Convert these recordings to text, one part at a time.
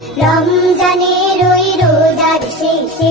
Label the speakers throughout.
Speaker 1: রমজানের ওই রোজার শেষে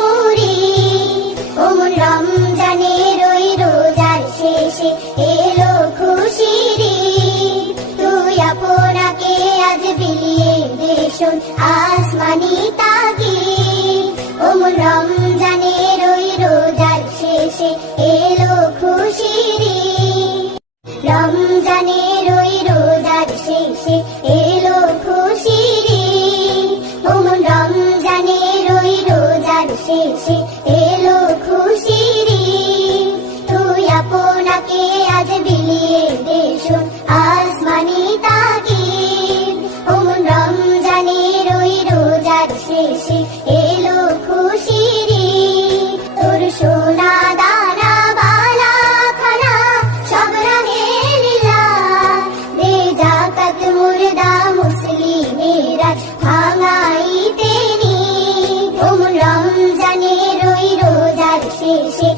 Speaker 1: আজ বিলিয়ে দেশন আসমানি তাগি ওমন রমজানের ওই রোজার শেষে এলো খুশিরি। রমজানের ওই রোজার শেষে এলো রোজার শেষে এলো খুশির। তোর সোনা দানা, বালা, খানা, সব রাহে লীলা দে জাকাত মুর্দা মুসলিমেরা ভাঙাইতে নি রমজানের ওই রোজার শেষে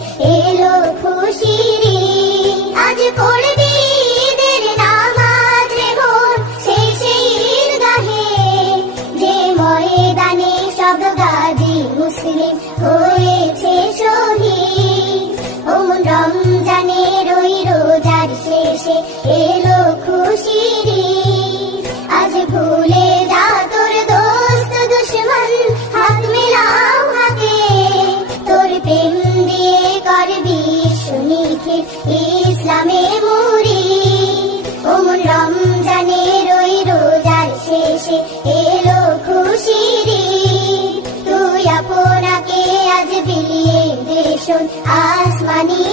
Speaker 1: হয়েছে শহীদ। ওমন রমজানের ওই রোজার শেষে এলো খুশির আজ ভুলে যা তোর দোস্ত দুশ্মন, হাত মিলাও হাতে। তোর প্রেম দিয়ে করবি শুনিকে ইসলামে আসমানি